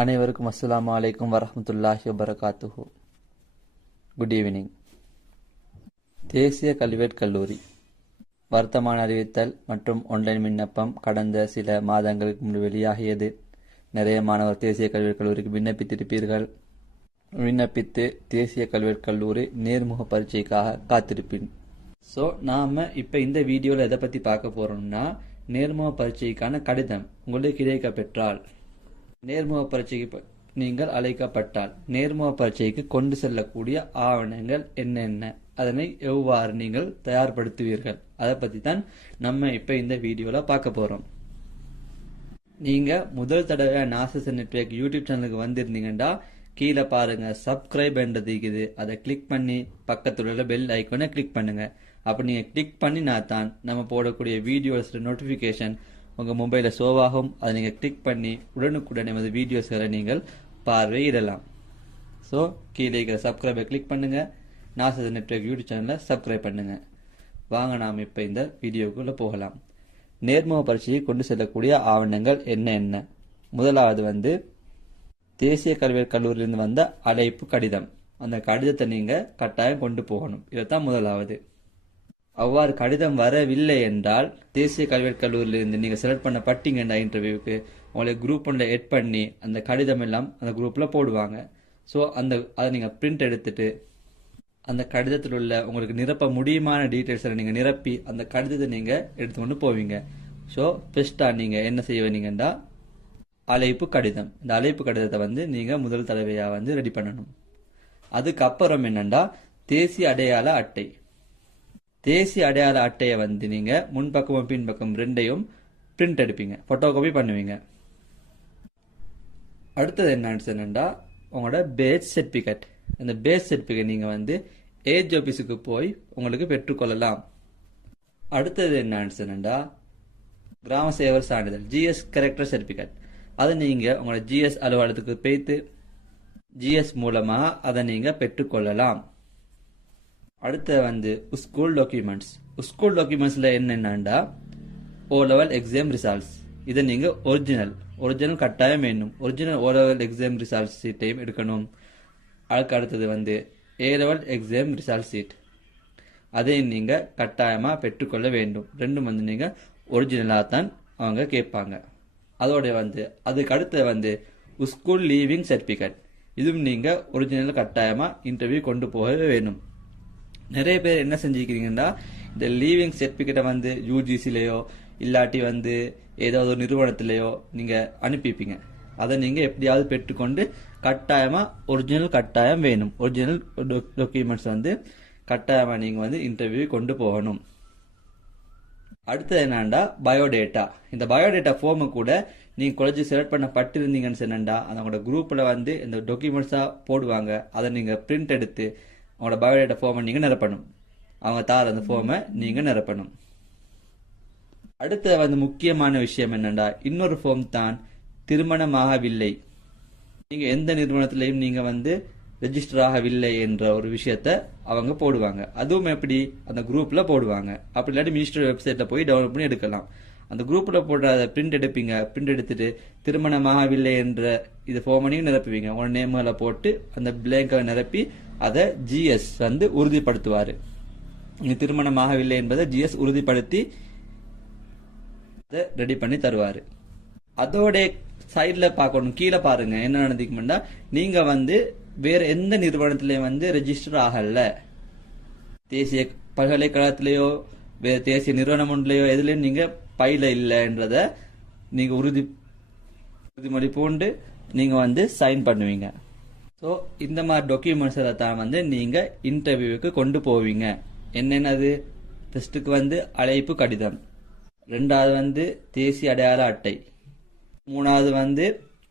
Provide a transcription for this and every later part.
அனைவருக்கும் அஸ்ஸலாமு அலைக்கும் வரஹ்மத்துல்லாஹி வபரகாத்துஹு. Good evening. தேசிய கல்வியற் கல்லூரி வர்த்தமான அறிவித்தல் மற்றும் ஆன்லைன் விண்ணப்பம் கடந்த சில மாதங்களுக்கு முன்பு வெளியாகியது. நிறைய மாணவர் தேசிய கல்வியற் கல்லூரிக்கு விண்ணப்பித்திருப்பீர்கள். விண்ணப்பித்து தேசிய கல்வியற் கல்லூரி நேர்முக பரீட்சைக்காக காத்திருப்பேன். ஸோ நாம் இப்போ இந்த வீடியோவில் எதை பற்றி பார்க்க போகிறோம்னா, நேர்முக பரீட்சைக்கான கடிதம் உங்களுக்கு கிடைக்கப்பெற்றால், நேர்முக பரீட்சைக்கு நீங்கள் அழைக்கப்பட்டால் நேர்முக பரீட்சைக்கு கொண்டு செல்லக்கூடிய ஆவணங்கள் என்னென்ன, அதனை எவ்வாறு நீங்கள் தயார்படுத்துவீர்கள், அதை பற்றி தான் நம்ம இப்போ இந்த வீடியோவில் பார்க்க போகிறோம். நீங்கள் முதல் தடவை நாசஸ் நெட்வொர்க் யூடியூப் சேனலுக்கு வந்திருந்தீங்கன்னா கீழே பாருங்க சப்ஸ்கிரைப் என்றது இருக்குது. அதை கிளிக் பண்ணி பக்கத்தில் உள்ள பெல் ஐக்கானை கிளிக் பண்ணுங்க. அப்போ நீங்கள் கிளிக் பண்ணினா தான் நம்ம போடக்கூடிய வீடியோஸ் நோட்டிஃபிகேஷன் உங்கள் மொபைலில் ஷோவாகும். அதை நீங்கள் கிளிக் பண்ணி உடனுக்குடன் நமது வீடியோஸ்களை நீங்கள் பார்வையிடலாம். ஸோ கீழே இருக்கிற சப்ஸ்கிரைபை கிளிக் பண்ணுங்கள். நாசஸ் நெட்வொர்க் யூடியூப் சேனலை சப்ஸ்கிரைப் பண்ணுங்கள். வாங்க நாம் இப்போ இந்த வீடியோக்குள்ளே போகலாம். நேர்முக பரீட்சையை கொண்டு செல்லக்கூடிய ஆவணங்கள் என்ன? முதலாவது தேசிய கல்வியற் கல்லூரியிலிருந்து வந்த அழைப்பு கடிதம். அந்த கடிதத்தை நீங்கள் கட்டாயம் கொண்டு போகணும். இதுதான் முதலாவது. அவ்வாறு கடிதம் வரவில்லை என்றால் தேசிய கல்வியற் கல்லூரியிலிருந்து நீங்கள் செலக்ட் பண்ணப்பட்டீங்கன்னா இன்டர்வியூக்கு உங்களை குரூப் ஒன்றில் எட் பண்ணி அந்த கடிதம் எல்லாம் அந்த குரூப்பில் போடுவாங்க. ஸோ அதை நீங்கள் பிரிண்ட் எடுத்துட்டு அந்த கடிதத்தில் உள்ள உங்களுக்கு நிரப்ப முடியுமான டீட்டெயில்ஸை நீங்கள் நிரப்பி அந்த கடிதத்தை நீங்கள் எடுத்துக்கொண்டு போவீங்க. ஸோ ஃபர்ஸ்ட்டாக நீங்கள் என்ன செய்ய வேண்டிங்கன்னா அழைப்பு கடிதம். இந்த அழைப்பு கடிதத்தை நீங்கள் முதல் தடவையாக ரெடி பண்ணணும். அதுக்கப்புறம் என்னென்னா தேசிய அடையாள அட்டை. தேசிய அடையாள அட்டையை நீங்கள் முன்பக்கமும் பின்பக்கம் ரெண்டையும் பிரிண்ட் எடுப்பீங்க, ஃபோட்டோ காப்பி பண்ணுவீங்க. அடுத்தது என்னன்னா உங்களோட பேஜ் சர்டிஃபிகேட். அந்த பேஜ் சர்டிஃபிகேட் நீங்கள் ஏஜ் ஆஃபீஸுக்கு போய் உங்களுக்கு பெற்றுக்கொள்ளலாம். அடுத்தது என்னன்னா கிராம சேவர் சான்றிதழ், ஜிஎஸ் கேரக்டர் சர்டிஃபிகேட். அதை நீங்கள் உங்களோட ஜிஎஸ் அலுவலகத்துக்கு போய்த்து ஜிஎஸ் மூலமாக அதை நீங்கள் பெற்றுக்கொள்ளலாம். அடுத்து ஸ்கூல் டாக்குமெண்ட்ஸ். ஸ்கூல் டாக்குமெண்ட்ஸில் என்னென்னா ஓ லெவல் எக்ஸாம் ரிசல்ட்ஸ். இதை நீங்கள் ஒரிஜினல் கட்டாயம் வேணும். Original O level exam result சீட்டையும் எடுக்கணும். அதுக்கு அடுத்தது A level exam result sheet, அதையும் நீங்கள் கட்டாயமாக பெற்றுக்கொள்ள வேண்டும். ரெண்டும் நீங்கள் ஒரிஜினலாக தான் அவங்க கேட்பாங்க. அதோட அதுக்கு அடுத்து ஸ்கூல் லீவிங் சர்டிஃபிகேட். இதுவும் நீங்கள் ஒரிஜினல் கட்டாயமாக இன்டர்வியூ கொண்டு போகவே வேணும். நிறைய பேர் என்ன செஞ்சுக்கிறீங்கன்னா இந்த லீவிங் சர்டிஃபிகேட்டை யூஜிசிலேயோ இல்லாட்டி ஏதாவது ஒரு நிறுவனத்திலேயோ நீங்கள் அனுப்பிப்பீங்க. அதை நீங்கள் எப்படியாவது பெற்றுக்கொண்டு கட்டாயமாக ஒரிஜினல் கட்டாயம் வேணும். ஒரிஜினல் டாக்குமெண்ட்ஸ் கட்டாயமாக நீங்கள் இன்டர்வியூ கொண்டு போகணும். அடுத்தது என்னன்னா பயோடேட்டா. இந்த பயோடேட்டா ஃபார்மை கூட நீங்கள் காலேஜ் செலக்ட் பண்ணப்பட்டிருந்தீங்கன்னு சொன்னா அதோட குரூப்பில் இந்த டாக்குமெண்ட்ஸாக போடுவாங்க. அதை நீங்கள் பிரிண்ட் எடுத்து அவங்களோட பயோடேட்டா ஃபார்மை நீங்கள் நிரப்பணும். அவங்க தார அந்த ஃபார்மை நீங்கள் நிரப்பணும். அடுத்த முக்கியமான விஷயம் என்னன்னா இன்னொரு ஃபார்ம் தான் திருமணமாகவில்லை. நீங்கள் எந்த நிறுவனத்திலையும் நீங்கள் ரெஜிஸ்டர் ஆகவில்லை என்ற ஒரு விஷயத்த அவங்க போடுவாங்க. அதுவும் எப்படி அந்த குரூப்ல போடுவாங்க. அப்படி இல்லாட்டி மினிஸ்ட்ரி வெப்சைட்ல போய் டவுன்லோட் பண்ணி எடுக்கலாம். அந்த குரூப்ல போடுற பிரிண்ட் எடுப்பீங்க. பிரிண்ட் எடுத்துட்டு திருமணமாகவில்லை என்ற இது ஃபார்மையும் நிரப்புவீங்க. உங்களோட நேம்களை போட்டு அந்த பிளாங்கை நிரப்பி அதை ஜிஎஸ் உறுதிப்படுத்துவாரு. நீங்க திருமணமாகவில்லை என்பதை ஜிஎஸ் உறுதிப்படுத்தி அதை ரெடி பண்ணி தருவாரு. அதோட சைட்ல பார்க்கணும், கீழே பாருங்க என்ன நடந்துக்குமெண்டா, நீங்க வேற எந்த நிறுவனத்திலையும் ரெஜிஸ்டர் ஆகல, தேசிய பல்கலைக்கழகத்திலேயோ வேற தேசிய நிறுவனம் ஒன்றிலேயோ எதுலையும் நீங்க பயில இல்லைன்றத நீங்க உறுதிமொழி பூண்டு நீங்க சைன் பண்ணுவீங்க. ஸோ இந்த மாதிரி டாக்குமெண்ட்ஸை தான் நீங்க இன்டர்வியூக்கு கொண்டு போவீங்க. என்னென்னது? ஃபர்ஸ்ட்டுக்கு அழைப்பு கடிதம், ரெண்டாவது தேசிய அடையாள அட்டை, மூணாவது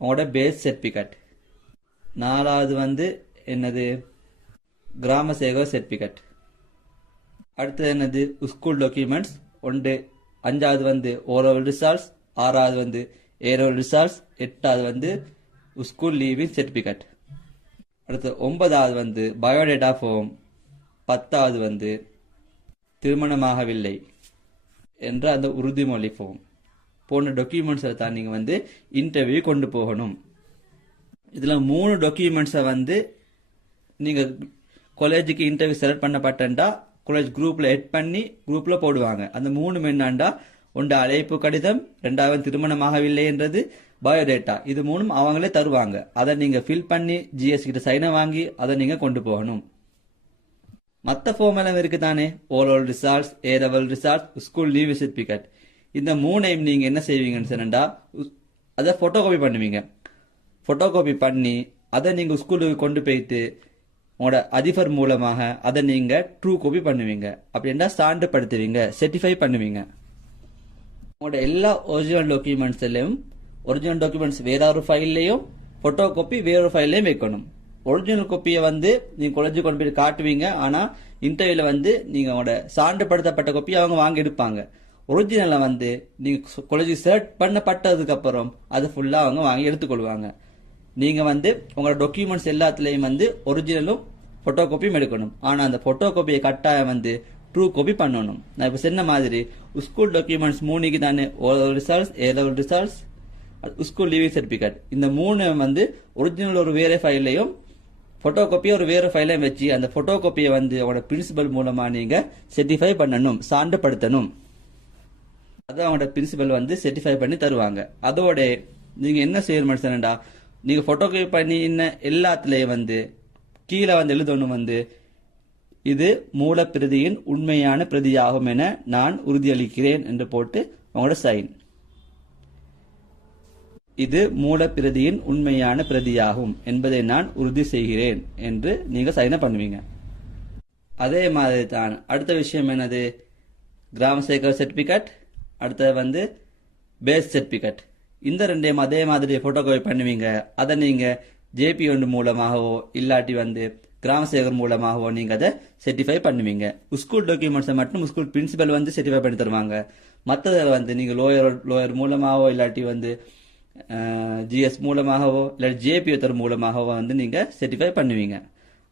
உங்களோட பேஸ் சர்டிஃபிகேட், நாலாவது என்னது கிராம சேவகர் சர்டிஃபிகேட், அடுத்தது என்னது ஸ்கூல் டாக்குமெண்ட்ஸ் ஒன்று, அஞ்சாவது ஓ லெவல் ரிசல்ட்ஸ், ஆறாவது ஏ லெவல் ரிசல்ட்ஸ், எட்டாவது ஸ்கூல் லீவிங் சர்டிஃபிகேட், அடுத்து ஒன்பதாவது பயோடேட்டா ஃபார்ம், பத்தாவது திருமணமாகவில்லை என்ற அந்த உறுதிமொழி ஃபார்ம் போன்ற டாக்குமெண்ட்ஸை தான் நீங்கள் இன்டர்வியூ கொண்டு போகணும். இதுல 3 டாக்குமெண்ட்ஸை வந்து நீங்க காலேஜுக்கு இன்டர்வியூ செலக்ட் பண்ணப்பட்டா காலேஜ் குரூப்ல எட் பண்ணி குரூப்ல போடுவாங்க. அந்த 3 என்னண்டா, ஒன்று அழைப்பு கடிதம், 2வது திருமணமாகவில்லை என்றது, பயோடேட்டா. இது 3 அவங்களே தருவாங்க. அதை நீங்க ஃபில் பண்ணி ஜிஎஸ் கிட்ட சைனை வாங்கி அதை நீங்க கொண்டு போகணும். மற்ற ஃபார்ம் எல்லாம் இருக்கு தானே, ஓவரால் ரிசால்ட்ஸ், ஏ level results, school leave certificate. இந்த 3ஐயும் நீங்க என்ன செய்வீங்கன்னு சொன்னா, அதை போட்டோ காப்பி பண்ணுவீங்க. போட்டோ காப்பி பண்ணி அதை நீங்க ஸ்கூலுக்கு கொண்டு போயிட்டு உங்களோட அதிபர் மூலமாக அதை நீங்க ட்ரூ காப்பி பண்ணுவீங்க. அப்படின்னா சான்றுபடுத்துவீங்க, சர்டிஃபை பண்ணுவீங்க. உங்களோட எல்லா ஒரிஜினல் டாக்குமெண்ட்ஸ்லயும், ஒரிஜினல் டாக்குமெண்ட்ஸ் வேற ஒரு ஃபைல்லையும், போட்டோ காப்பி வேற ஒரு ஃபைல்லையும் வைக்கணும். ஒரிஜினல் காப்பியை வந்து நீங்க காலேஜுக்கு கொண்டு போய் காட்டுவீங்க. ஆனா இன்டர்வியூல வந்து நீங்க உங்களோட சான்றுபடுத்தப்பட்ட காப்பி அவங்க வாங்கி எடுப்பாங்க. ஒரிஜினலை வந்து நீங்க காலேஜுக்கு செலக்ட் பண்ணப்பட்டதுக்கு அப்புறம் அது ஃபுல்லா அவங்க வாங்கி எடுத்துக்கொள்வாங்க. நீங்க வந்து உங்களோட டாக்குமெண்ட்ஸ் எல்லாத்துலயும் வந்து ஒரிஜினலும் போட்டோ காப்பியும் எடுக்கணும். ஆனா அந்த போட்டோ காப்பியை கட்டாயம் வந்து ட்ரூ காப்பி பண்ணணும். நான் இப்ப சொன்ன மாதிரி ஸ்கூல் டாக்குமெண்ட்ஸ் 3க்கு தானே, ஓவரால் ரிசல்ட்ஸ், ஏ level results, school leaving certificate. இந்த 3 வந்து ஒரிஜினல் ஒரு வேற ஃபைல்லையும், போட்டோ காப்பியை ஒரு வேற ஃபைலையும் வச்சு அந்த போட்டோ காப்பியை வந்து அவங்களோட பிரின்சிபல் மூலமா நீங்க சர்டிஃபை பண்ணணும், சான்றுபடுத்தணும். அதை அவங்களோட பிரின்சிபல் வந்து சர்டிஃபை பண்ணி தருவாங்க. அதோட நீங்க என்ன செய்யணும் சொன்னா, நீங்க போட்டோ காப்பி பண்ணி எல்லாத்துலயும் வந்து கீழே வந்து எழுதணும் வந்து, இது மூலப்பிரதியின் உண்மையான பிரதியாகும் என நான் உறுதியளிக்கிறேன் என்று போட்டு அவங்களோட சைன். இது மூலப்பிரதியின் உண்மையான பிரதியாகும் என்பதை நான் உறுதி செய்கிறேன் என்று நீங்க சைனை பண்ணுவீங்க. அதே மாதிரி தான் அடுத்த விஷயம் என்னது, கிராம சேகர் சர்டிபிகேட், அடுத்தது வந்து பேஸ் சர்டிபிகேட். இந்த 2ஐயும் அதே மாதிரி போட்டோ காப்பி பண்ணுவீங்க. அதை நீங்க ஜேபி ஒன்று மூலமாகவோ இல்லாட்டி வந்து கிராம சேகர் மூலமாகவோ நீங்க அதை சர்டிஃபை பண்ணுவீங்க. ஸ்கூல் டாக்குமெண்ட்ஸை மட்டும் ஸ்கூல் பிரின்சிபல் வந்து சர்டிஃபை பண்ணி தருவாங்க. மற்றதை வந்து நீங்க லோயர் மூலமாகவோ இல்லாட்டி வந்து ஜிஎஸ் மூலமாகவோ இல்லாட்டி ஜேபி ஒருத்தர் மூலமாகவோ வந்து நீங்க சர்டிஃபை பண்ணுவீங்க.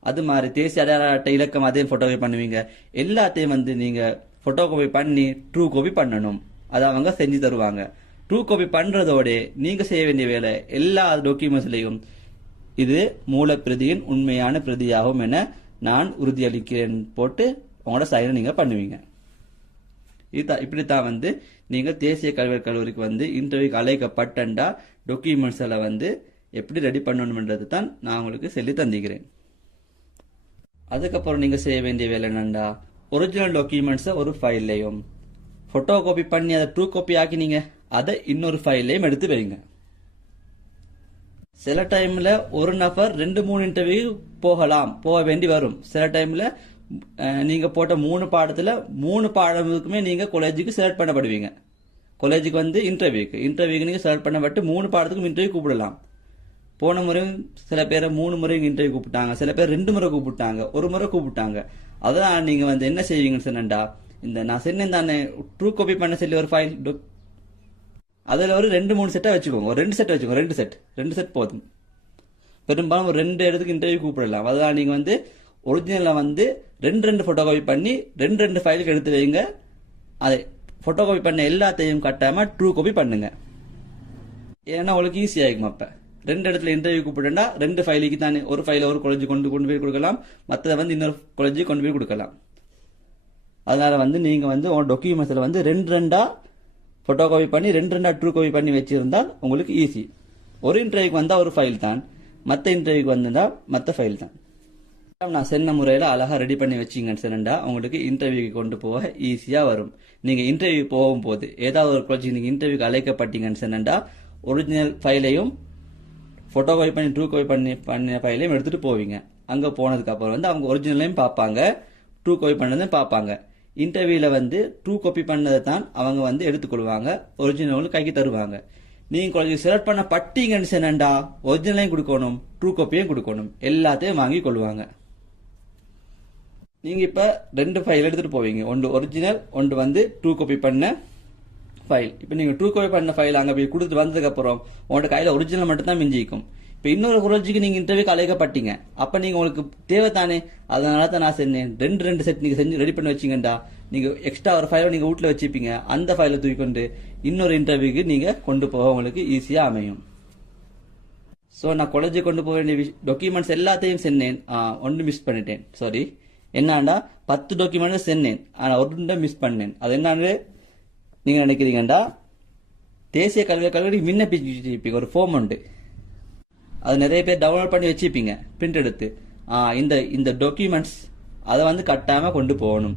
அது மாதிரி தேசிய அடையாள அட்டை இலக்கம் அதையும் போட்டோ காப்பி பண்ணுவீங்க. எல்லாத்தையும் வந்து நீங்க போட்டோ காப்பி பண்ணி ட்ரூ காப்பி பண்ணணும். அதை அவங்க செஞ்சு தருவாங்க. ட்ரூ காப்பி பண்றதோட நீங்க செய்ய வேண்டிய வேலை, எல்லா டாக்குமெண்ட்ஸ்லையும் இது மூலப்பிரதியின் உண்மையான பிரதியாகும் என நான் உறுதியளிக்கிறேன் போட்டு உங்களோட சைனை நீங்க பண்ணுவீங்க. இப்படித்தான் வந்து நீங்க தேசிய கல்விக்கு வந்து இன்டர்வியூக்கு அழைக்கப்பட்டா டாக்குமெண்ட்ஸ் எல்லாம் வந்து எப்படி ரெடி பண்ணணும்ன்றது தான் நான் உங்களுக்கு சொல்லி தந்திக்கிறேன். அதுக்கப்புறம் நீங்க செய்ய வேண்டிய வேலை என்னண்டா, ஒரிஜினல் டாக்குமெண்ட்ஸை ஒரு ஃபைல்லையும் போட்டோ காப்பி பண்ணி அதை ட்ரூ காப்பி ஆக்கினீங்க, அதை இன்னொரு ஃபைல்லையும் எடுத்து வைங்க. சில டைம்ல ஒரு நபர் 2-3 இன்டர்வியூ போக வேண்டி வரும். சில டைம்ல நீங்க போட்ட 3 பாடத்துல 3 பாடமுக்குமே நீங்க காலேஜுக்கு செலக்ட் பண்ணப்படுவீங்க. காலேஜுக்கு வந்து இன்டர்வியூக்கு நீங்க செலக்ட் பண்ணப்பட்டு 3 பாடத்துக்கும் இன்டர்வியூ கூப்பிடலாம். போன முறையும் சில பேரை 3 முறை இன்டர்வியூ கூப்பிட்டாங்க, சில பேர் 2 முறை கூப்பிட்டாங்க, 1 முறை கூப்பிட்டாங்க. அதான் நீங்க வந்து என்ன செய்வீங்கன்னு சொன்னா, இந்த நான் சொன்னேன் தானே ட்ரூ காப்பி பண்ண சொல்லி ஒரு ஃபைல், அதுல ஒரு 2-3 செட்டா வச்சுக்கோங்க. ஒரு 2 செட் வச்சுக்கோங்க. 2 செட் போதும். பெரும்பாலும் ஒரு 2 இடத்துக்கு இன்டர்வியூ கூப்பிடலாம். அதான் நீங்க வந்து ஒரிஜினல்ல வந்து 2 போட்டோ காப்பி பண்ணி 2 ஃபைலுக்கு எடுத்து வைங்க. அதை போட்டோ காப்பி பண்ண எல்லாத்தையும் கட்டாம ட்ரூ காப்பி பண்ணுங்க. ஏன்னா உங்களுக்கு ஈஸி ஆகும். அப்ப 2 இடத்துல இன்டர்வியூ கூப்பிட்டா 2 ஃபைலுக்கு தானே, ஒரு ஃபைல ஒரு காலேஜ் கொண்டு போய் கொடுக்கலாம், மற்றதை வந்து இன்னொரு காலேஜுக்கு கொண்டு போய் கொடுக்கலாம். அதனால வந்து நீங்க வந்து உங்க டாக்குமெண்ட்ஸ்ல வந்து 2 போட்டோ காப்பி பண்ணி 2 ட்ரூ காப்பி பண்ணி வச்சிருந்தால் உங்களுக்கு ஈஸி. ஒரு இன்டர்வியூக்கு வந்தா ஒரு ஃபைல் தான், மற்ற இன்டர்வியூக்கு வந்தா மற்ற ஃபைல் தான். நான் சொன்ன முறையில அழகா ரெடி பண்ணி வச்சீங்கன்னு சொன்னா உங்களுக்கு இன்டர்வியூக்கு கொண்டு போக ஈஸியா வரும். நீங்க இன்டர்வியூ போகும்போது ஏதாவது ஒரு ப்ராஜெக்ட் நீங்க இன்டர்வியூக்கு அழைக்கப்பட்டீங்கன்னு சொன்னா ஒரிஜினல் ஃபைலையும் போட்டோ காப்பி பண்ணி ட்ரூ காப்பி பண்ண ஃபைலையும் எடுத்துட்டு போவீங்க. அங்க போனதுக்கு அப்புறம் வந்து அவங்க ஒரிஜினலையும் பார்ப்பாங்க, ட்ரூ காப்பி பண்ணதையும் பார்ப்பாங்க. இன்டர்வியூல வந்து ட்ரூ காப்பி பண்ணதை தான் அவங்க வந்து எடுத்துக்கொள்வாங்க, ஒரிஜினல் கைக்கு தருவாங்க. நீங்க காலேஜ் செலக்ட் பண்ண பட்டீங்கன்னு சொன்னா ஒரிஜினலையும் கொடுக்கணும், ட்ரூ காப்பியும் கொடுக்கணும், எல்லாத்தையும் வாங்கி கொள்வாங்க. நீங்க இப்ப 2 ஃபைல் எடுத்துட்டு போவீங்க, ஒன்று ஒரிஜினல், ஒன்று வந்து ட்ரூ காப்பி பண்ண ஃபைல். இப்ப நீங்க ட்ரூ காப்பி பண்ண ஃபைல் அங்க போய் கொடுத்துட்டு வந்ததுக்கு அப்புறம் உங்களோட கையில ஒரிஜினல் மட்டும் தான் மிஞ்சிக்கும். இப்ப இன்னொரு காலேஜுக்கு நீங்க இன்டர்வியூக்கு அழைக்கப்பட்டீங்க, அப்ப நீங்க உங்களுக்கு தேவை தானே, அதனால தான் நான் சொன்னேன் 2 செட் நீங்க செஞ்சு ரெடி பண்ணி வச்சீங்கடா, நீங்க எக்ஸ்ட்ரா ஒரு ஃபைலை நீங்க வீட்டுல வச்சுப்பீங்க, அந்த ஃபைலை தூக்கி கொண்டு இன்னொரு இன்டர்வியூக்கு நீங்க கொண்டு போக உங்களுக்கு ஈஸியா அமையும். ஸோ நான் காலேஜுக்கு கொண்டு போக வேண்டிய டாக்குமெண்ட்ஸ் எல்லாத்தையும் சென்னேன். ஒன்று மிஸ் பண்ணிட்டேன், சாரி. என்னாண்டா 10 டாக்குமெண்ட்ஸ் சென்னேன், ஆனால் ஒன்று மிஸ் பண்ணேன். அது என்னான்னு நீங்கள் நினைக்கிறீங்கண்டா, தேசிய கல்வி விண்ணப்பிச்சிருப்பீங்க ஒரு ஃபார்ம் உண்டு. அது நிறைய பேர் டவுன்லோட் பண்ணி வச்சுப்பீங்க பிரிண்ட் எடுத்து. இந்த டாக்குமெண்ட்ஸ் அதை வந்து கட்டாமல் கொண்டு போகணும்.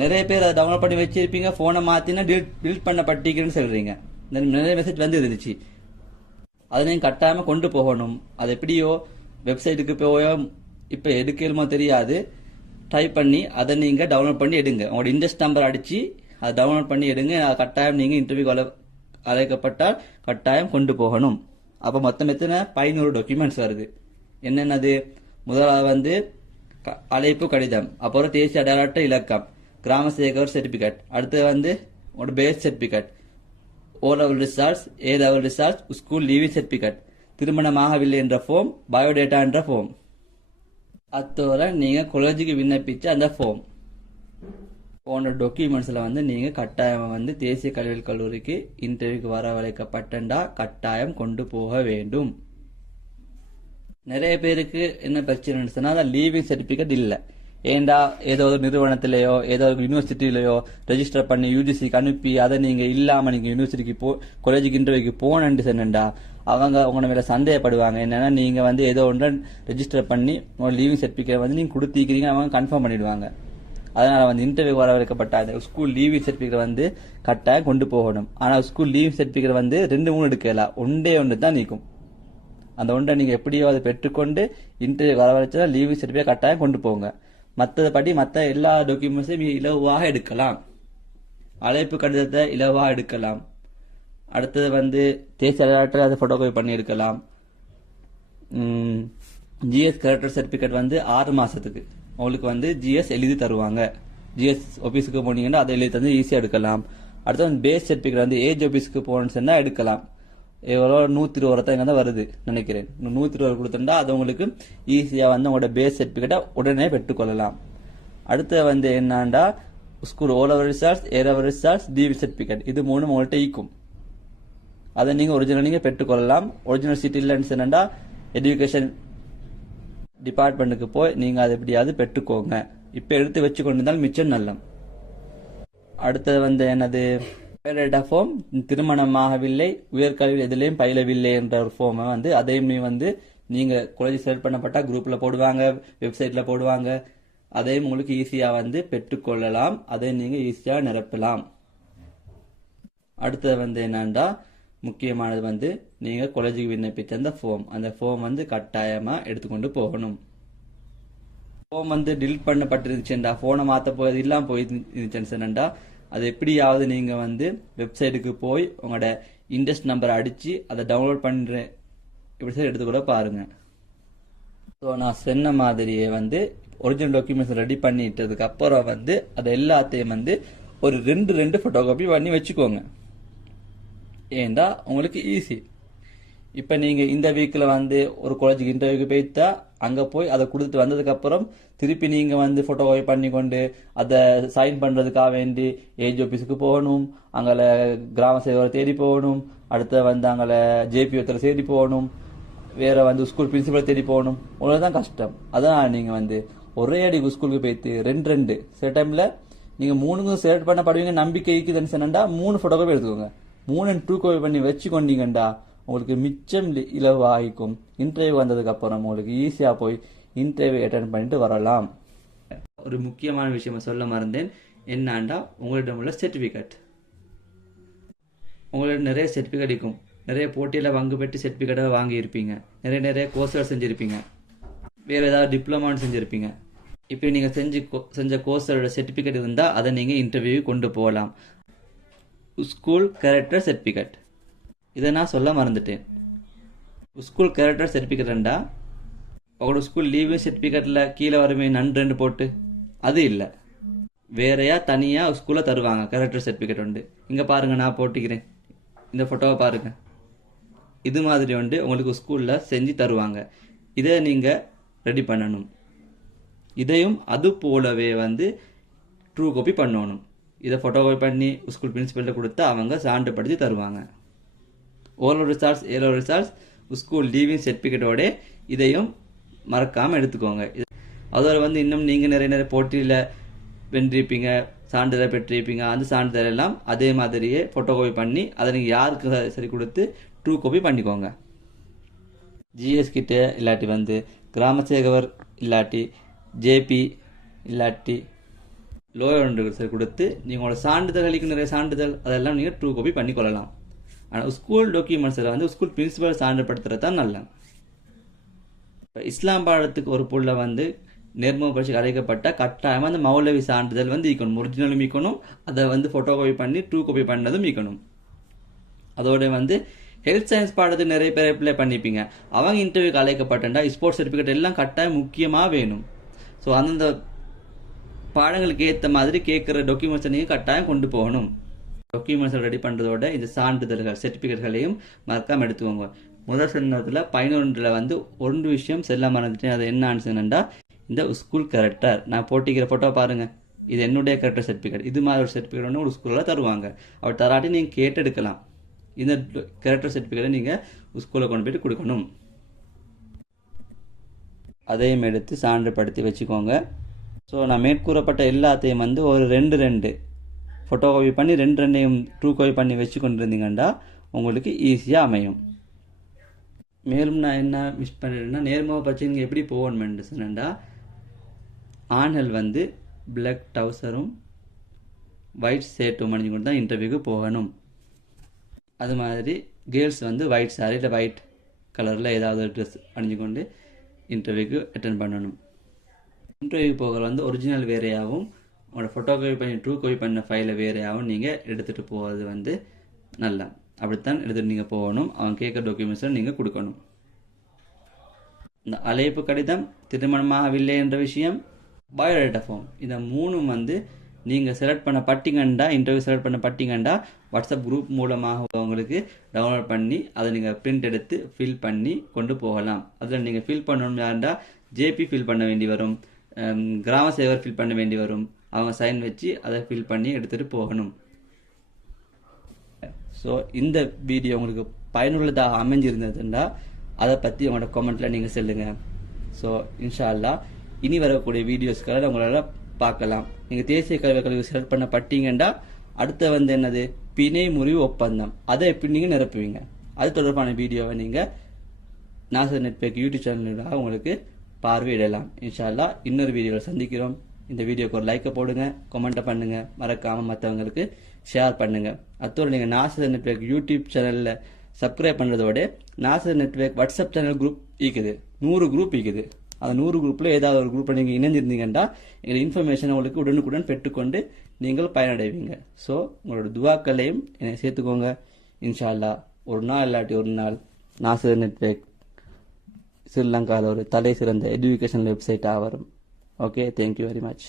நிறைய பேர் அதை டவுன்லோட் பண்ணி வச்சிருப்பீங்க, ஃபோனை மாற்றினா டிலீட் பண்ண பட்டிக்கிறேன்னு சொல்கிறீங்க. நிறைய மெசேஜ் வந்து இருந்துச்சு. அதை நீங்கள் கட்டாமல் கொண்டு போகணும். அது எப்படியோ வெப்சைட்டுக்கு போயோ இப்போ எடுக்கலுமோ தெரியாது, டைப் பண்ணி அதை நீங்கள் டவுன்லோட் பண்ணி எடுங்க. உங்களோட இன்ட்ரெஸ்ட் நம்பர் அடித்து அதை டவுன்லோட் பண்ணி எடுங்க. கட்டாயம் நீங்கள் இன்டர்வியூ அழைக்கப்பட்டால் கட்டாயம் கொண்டு போகணும். அப்போ மொத்தம் எத்தனை 500 டாக்குமெண்ட்ஸ் வருது. என்னென்னது? முதலாவது வந்து அழைப்பு கடிதம், அப்புறம் தேசிய அடையாள அட்டை இலக்கம், கிராம சேகர் சர்டிபிகேட், அடுத்து வந்து உங்களோட பேஸ் certificate, O level results, A level results, school leaving certificate, திருமணமாகவில்லை என்ற ஃபார்ம், பயோடேட்டா என்ற ஃபார்ம், அத்தோட நீங்கள் காலேஜுக்கு விண்ணப்பிச்ச அந்த ஃபார்ம் போன்ற டாக்குமெண்ட்ஸில் வந்து நீங்கள் கட்டாயம் வந்து தேசிய கல்லூரிக்கு இன்டர்வியூக்கு வரவழைக்கப்பட்டா கட்டாயம் கொண்டு போக வேண்டும். நிறைய பேருக்கு என்ன பிரச்சனைன்னு சொன்னால், அந்த லீவிங் சர்டிஃபிகேட் இல்லை. ஏண்டா ஏதோ ஒரு நிறுவனத்திலேயோ ஏதோ ஒரு யூனிவர்சிட்டியிலையோ ரெஜிஸ்டர் பண்ணி யூஜிசிக்கு அனுப்பி அதை நீங்கள் இல்லாமல் நீங்கள் யூனிவர்சிட்டிக்கு காலேஜுக்கு இன்டர்வியூக்கு போனேன்னு சொன்னா அவங்க உங்களோட மேலே சந்தேகப்படுவாங்க. என்னன்னா நீங்கள் வந்து ஏதோ ஒன்று ரெஜிஸ்டர் பண்ணி உங்களோட லீவிங் சர்டிஃபிகேட் வந்து நீங்கள் கொடுத்திருக்கிறீங்க, அவங்க கன்ஃபார்ம் பண்ணிடுவாங்க. அதனால் வந்து இன்டர்வியூ வரவழைக்கப்பட்ட அந்த ஸ்கூல் லீவிங் சர்டிஃபிகேட் வந்து கட்டாயம் கொண்டு போகணும். ஆனால் ஸ்கூல் லீவிங் சர்டிஃபிகேட் வந்து 2-3 எடுக்கலாம், ஒன்று தான் நீக்கும். அந்த ஒன்றை நீங்கள் எப்படியோ அதை பெற்றுக்கொண்டு இன்டர்வியூ வரவழைச்சா லீவிங் சர்டிஃபிகேட் கட்டாயம் கொண்டு போங்க. மற்றபடி மற்ற எல்லா டாக்குமெண்ட்ஸையும் இலவாக எடுக்கலாம். அழைப்பு கடிதத்தை இலவாக எடுக்கலாம். அடுத்தது வந்து தேசிய அடையாள அதை ஃபோட்டோ காப்பி பண்ணி எடுக்கலாம். ஜிஎஸ் கேரக்டர் சர்டிஃபிகேட் வந்து 6 மாதத்துக்கு உங்களுக்கு வந்து ஜிஎஸ் எழுதி தருவாங்க. ஜிஎஸ் ஆஃபீஸுக்கு போனீங்கன்னா அதை எழுதி தந்து ஈஸியாக எடுக்கலாம். அடுத்து வந்து பேஸ் சர்டிஃபிகேட் வந்து ஏஜ் ஆஃபீஸுக்கு போகணுன்னு சொன்னால் எடுக்கலாம். எவ்வளோ 120 தான் வருது நினைக்கிறேன். 120 கொடுத்துட்டா அது உங்களுக்கு ஈஸியாக வந்து உங்களோட பேஸ் சர்டிஃபிகேட்டை உடனே பெற்றுக்கொள்ளலாம். அடுத்து வந்து என்னன்னா school O level results, A level results, TV certificate, இது 3 உங்கள்கிட்ட ஈக்கும். அதை நீங்கள் ஒரிஜினல் நீங்கள் பெற்றுக்கொள்ளலாம். ஒரிஜினல் சீட் இல்லைன்னு சொன்னா எஜுகேஷன் டிபார்ட்மெண்ட்டுக்கு போய் நீங்கள் அதை எப்படியாவது பெற்றுக்கோங்க. இப்போ எடுத்து வச்சு கொண்டு இருந்தாலும் மிச்சம் நல்லம். அடுத்தது வந்து என்னது பயோடேட்டா ஃபார்ம், திருமணமாகவில்லை, உயர்கல்வி எதிலையும் பயிலவில்லை என்ற ஒரு ஃபார்மை வந்து அதையும் வந்து நீங்கள் காலேஜ் செலக்ட் பண்ணப்பட்ட குரூப்பில் போடுவாங்க, வெப்சைட்டில் போடுவாங்க. அதையும் உங்களுக்கு ஈஸியாக வந்து பெற்றுக்கொள்ளலாம். அதை நீங்கள் ஈஸியாக நிரப்பலாம். அடுத்தது வந்து என்னன்னா முக்கியமானது வந்து நீங்கள் காலேஜுக்கு விண்ணப்பித்த அந்த ஃபார்ம் வந்து கட்டாயமாக எடுத்துக்கொண்டு போகணும். ஃபார்ம் வந்து டிலீட் பண்ணப்பட்டிருந்துச்சுண்டா, ஃபோனை மாற்ற போய் இல்லாமல் போயிருந்துச்சுன்னா அது எப்படியாவது நீங்கள் வந்து வெப்சைட்டுக்கு போய் உங்களோட இன்ட்ரெஸ்ட் நம்பரை அடித்து அதை டவுன்லோட் பண்ணுற இப்படி எடுத்து கூட பாருங்கள். ஸோ நான் சொன்ன மாதிரியே வந்து ஒரிஜினல் டாக்குமெண்ட்ஸ் ரெடி பண்ணிட்டதுக்கு அப்புறம் வந்து அதை எல்லாத்தையும் வந்து ஒரு 2 ஃபோட்டோ காப்பி பண்ணி வச்சுக்கோங்க. ஏண்டா உங்களுக்கு ஈஸி. இப்போ நீங்கள் இந்த வீக்கில் வந்து ஒரு காலேஜுக்கு இன்டர்வியூக்கு போய்த்தா அங்கே போய் அதை கொடுத்துட்டு வந்ததுக்கப்புறம் திருப்பி நீங்கள் வந்து ஃபோட்டோ காப்பி பண்ணி கொண்டு அதை சைன் பண்ணுறதுக்காக வேண்டி ஏஜ் ஆஃபீஸுக்கு போகணும், அங்கே கிராம சேவரை தேடி போகணும், அடுத்த வந்து அங்கே ஜேபிஓத்தில் தேடி போகணும், வேறு வந்து ஸ்கூல் பிரின்சிபல் தேடி போகணும். உங்களுக்கு தான் கஷ்டம். அதான் நீங்கள் வந்து ஒரே அடி ஸ்கூலுக்கு போய்த்து 2 சில டைமில் நீங்கள் 3க்கும் செலக்ட் பண்ணப்படுவீங்க நம்பிக்கை இருக்குதுன்னு சொன்னா 3 ஃபோட்டோ காப்பி எடுத்துக்கோங்க. 3 2 காப்பி பண்ணி வச்சுக்கொண்டீங்கண்டா உங்களுக்கு மிச்சம் இலவாகிக்கும். இன்டர்வியூ வந்ததுக்கு அப்புறம் உங்களுக்கு ஈஸியாக போய் இன்டர்வியூ அட்டென்ட் பண்ணிட்டு வரலாம். ஒரு முக்கியமான விஷயம் சொல்ல மறந்தேன். என்னாண்டா உங்களிடம் உள்ள சர்டிஃபிகேட், உங்களிடம் நிறைய சர்டிஃபிகேட் இருக்கும். நிறைய போட்டியில் பங்கு பெற்று சர்டிஃபிகேட்டாக வாங்கியிருப்பீங்க, நிறைய கோர்ஸ்கள் செஞ்சுருப்பீங்க, வேறு ஏதாவது டிப்ளமான்னு செஞ்சுருப்பீங்க. இப்போ நீங்கள் செஞ்ச கோர்ஸோட சர்டிஃபிகேட் இருந்தால் அதை நீங்கள் இன்டர்வியூ கொண்டு போகலாம். ஸ்கூல் கேரக்டர் சர்டிஃபிகேட், இதை நான் சொல்ல மறந்துட்டேன். ஸ்கூல் கேரக்டர் சர்டிஃபிகேட்ண்டா உங்களோட ஸ்கூல் லீவிங் சர்டிஃபிகேட்டில் கீழே வருமே நன்று போட்டு அது இல்லை, வேறையா தனியாக ஸ்கூலில் தருவாங்க கேரக்டர் சர்டிஃபிகேட் உண்டு. இங்கே பாருங்கள், நான் போட்டுக்கிறேன், இந்த ஃபோட்டோவை பாருங்கள். இது மாதிரி உண்டு உங்களுக்கு ஸ்கூலில் செஞ்சு தருவாங்க. இதை நீங்கள் ரெடி பண்ணணும். இதையும் அது போலவே வந்து ட்ரூ காப்பி பண்ணணும். இதை ஃபோட்டோ காப்பி பண்ணி ஸ்கூல் பிரின்சிபல்கிட்ட கொடுத்தா அவங்க சான்றுபடுத்தி தருவாங்க. O level results, A level results, school leaving சர்டிஃபிகேட்டோட இதையும் மறக்காமல் எடுத்துக்கோங்க. அதோட வந்து இன்னும் நீங்கள் நிறைய போட்டியில் வென்றிருப்பீங்க, சான்றிதழ் பெற்றிருப்பீங்க. அந்த சான்றிதழ் எல்லாம் அதே மாதிரியே ஃபோட்டோ காப்பி பண்ணி அதை நீங்கள் யாருக்கு சரி கொடுத்து ட்ரூ காப்பி பண்ணிக்கோங்க. ஜிஎஸ் கிட்ட இல்லாட்டி வந்து கிராம சேகவர் இல்லாட்டி ஜேபி இல்லாட்டி லோயர் சரி கொடுத்து நீங்களோட சான்றிதழ்களுக்கு நிறைய சான்றிதழ் அதெல்லாம் நீங்கள் ட்ரூ காப்பி பண்ணிக்கொள்ளலாம். ஆனால் ஸ்கூல் டாக்குமெண்ட்ஸில் வந்து ஸ்கூல் பிரின்சிபல் சான்றுபடுத்துறது தான் நல்ல. இப்போ இஸ்லாம் பாடத்துக்கு ஒரு புள்ள வந்து நேர்முக பரீட்சைக்கு அழைக்கப்பட்ட கட்டாயமாக அந்த மௌலவி சான்றிதழ் வந்து ஈக்கணும். ஒரிஜினலும் ஈக்கணும், அதை வந்து ஃபோட்டோ காப்பி பண்ணி ட்ரூ காப்பி பண்ணதும் ஈக்கணும். அதோட வந்து ஹெல்த் சயின்ஸ் பாடத்துக்கு நிறைய பேர் அப்ளை பண்ணிப்பீங்க. அவங்க இன்டர்வியூக்கு அழைக்கப்பட்டா ஸ்போர்ட்ஸ் சர்டிஃபிகேட் எல்லாம் கட்டாயம் முக்கியமாக வேணும். ஸோ அந்தந்த பாடங்களுக்கு ஏற்ற மாதிரி கேட்குற டாக்குமெண்ட்ஸை நீங்கள் கட்டாயம் கொண்டு போகணும். டாக்குமெண்ட்ஸை ரெடி பண்ணுறதோட இந்த சான்றிதழ்கள் சர்டிஃபிகேட்களையும் மறக்காமல் எடுத்துக்கோங்க. முதல் சொன்னதில் 11 வந்து ஒரு விஷயம் செல்ல மறந்துட்டேன். அது என்ன ஆன்சர்னா இந்த ஸ்கூல் கேரக்டர். நான் போட்டிக்கிற ஃபோட்டோ பாருங்கள், இது என்னுடைய கேரக்டர் சர்டிஃபிகேட். இது மாதிரி ஒரு சர்டிஃபிகேட் ஒன்று ஒரு ஸ்கூலில் தருவாங்க. அவர் தராட்டி நீங்கள் கேட்டெடுக்கலாம். இந்த கேரக்டர் சர்டிஃபிகேட்டை நீங்கள் ஸ்கூலில் கொண்டு போய்ட்டு கொடுக்கணும். அதையும் எடுத்து சான்றுபடுத்தி வச்சுக்கோங்க. ஸோ நான் மேற்கூறப்பட்ட எல்லாத்தையும் வந்து ஒரு 2 ஃபோட்டோ காப்பி பண்ணி 2 ட்ரூ காப்பி பண்ணி வச்சு கொண்டு இருந்தீங்கன்னா உங்களுக்கு ஈஸியாக அமையும். மேலும் நான் என்ன மிஸ் பண்ணிட்டேன்னா நேர்முக பரீட்சை நீங்கள் எப்படி போகணுமென்று சொன்னா ஆண்கள் வந்து பிளாக் டவுசரும் ஒயிட் ஷர்ட்டும் அணிஞ்சு கொண்டு தான் இன்டர்வியூக்கு போகணும். அது மாதிரி கேர்ள்ஸ் வந்து ஒயிட் சாரி இல்லை ஒயிட் கலரில் ஏதாவது ஒரு ட்ரெஸ் அணிஞ்சு கொண்டு இன்டர்வியூக்கு அட்டென்ட் பண்ணணும். இன்டர்வியூக்கு போகிற வந்து ஒரிஜினல் வேறையாகவும் உங்களோட ஃபோட்டோ காப்பி பண்ணி ட்ரூ காப்பி பண்ண ஃபைலை வேறையாகவும் நீங்கள் எடுத்துகிட்டு போகிறது வந்து நல்லா. அப்படித்தான் எடுத்துகிட்டு நீங்கள் போகணும். அவங்க கேட்குற டாக்குமெண்ட்ஸை நீங்கள் கொடுக்கணும். இந்த அழைப்பு கடிதம், திருமணமாகவில்லை என்ற விஷயம், பயோடேட்டா ஃபார்ம், இந்த 3 வந்து நீங்கள் செலக்ட் பண்ண பட்டிங்கண்டா இன்டர்வியூ செலக்ட் பண்ண பட்டிங்கண்டா வாட்ஸ்அப் குரூப் மூலமாக உங்களுக்கு டவுன்லோட் பண்ணி அதை நீங்கள் பிரிண்ட் எடுத்து ஃபில் பண்ணி கொண்டு போகலாம். அதில் நீங்கள் ஃபில் பண்ணணும் யாருண்டா ஜேபி ஃபில் பண்ண வேண்டி வரும், கிராம சேவர் ஃபில் பண்ண வேண்டி வரும். அவங்க சைன் வச்சு அதை ஃபில் பண்ணி எடுத்துகிட்டு போகணும். ஸோ இந்த வீடியோ உங்களுக்கு பயனுள்ளதாக அமைஞ்சிருந்ததுன்னா அதை பற்றி உங்களோட கமெண்ட்டில் நீங்கள் சொல்லுங்கள். ஸோ இன்ஷா அல்லாஹ் இனி வரக்கூடிய வீடியோஸ்களை உங்களால் பார்க்கலாம். நீங்கள் தேசிய கல்வி செலக்ட் பண்ண பட்டீங்கன்னா அடுத்த வந்து என்னது பிணை முறிவு ஒப்பந்தம், அதை எப்படி நீங்கள் நிரப்புவீங்க, அது தொடர்பான வீடியோவை நீங்கள் நாசர் நெட்வொர்க் யூடியூப் சேனலாக உங்களுக்கு பார்வையிடலாம். இன்ஷா அல்லாஹ் இன்னொரு வீடியோவில் சந்திக்கிறோம். இந்த வீடியோக்கு ஒரு லைக்கை போடுங்க, கமெண்ட்டை பண்ணுங்கள், மறக்காமல் மற்றவங்களுக்கு ஷேர் பண்ணுங்கள். அத்தோடு நீங்கள் நாசர் நெட்வொர்க் யூடியூப் சேனலில் சப்ஸ்கிரைப் பண்ணுறதோட Nasar network WhatsApp channel group இருக்குது, 100 குரூப் இருக்குது. அந்த 100 குரூப்பில் ஏதாவது ஒரு குரூப்பில் நீங்கள் இணைஞ்சிருந்தீங்கன்னா எங்கள் இன்ஃபர்மேஷனை உங்களுக்கு உடனுக்குடன் பெற்றுக்கொண்டு நீங்கள் பயனடைவீங்க. ஸோ உங்களோட துவாக்களையும் என்னை சேர்த்துக்கோங்க. இன்ஷா அல்லாஹ் ஒரு நாள் இல்லாட்டி ஒரு நாள் நாசர் நெட்வொர்க் ஸ்ரீலங்காவில் ஒரு தலை சிறந்த எஜுகேஷன் வெப்சைட்டாக வரும். Okay, thank you very much.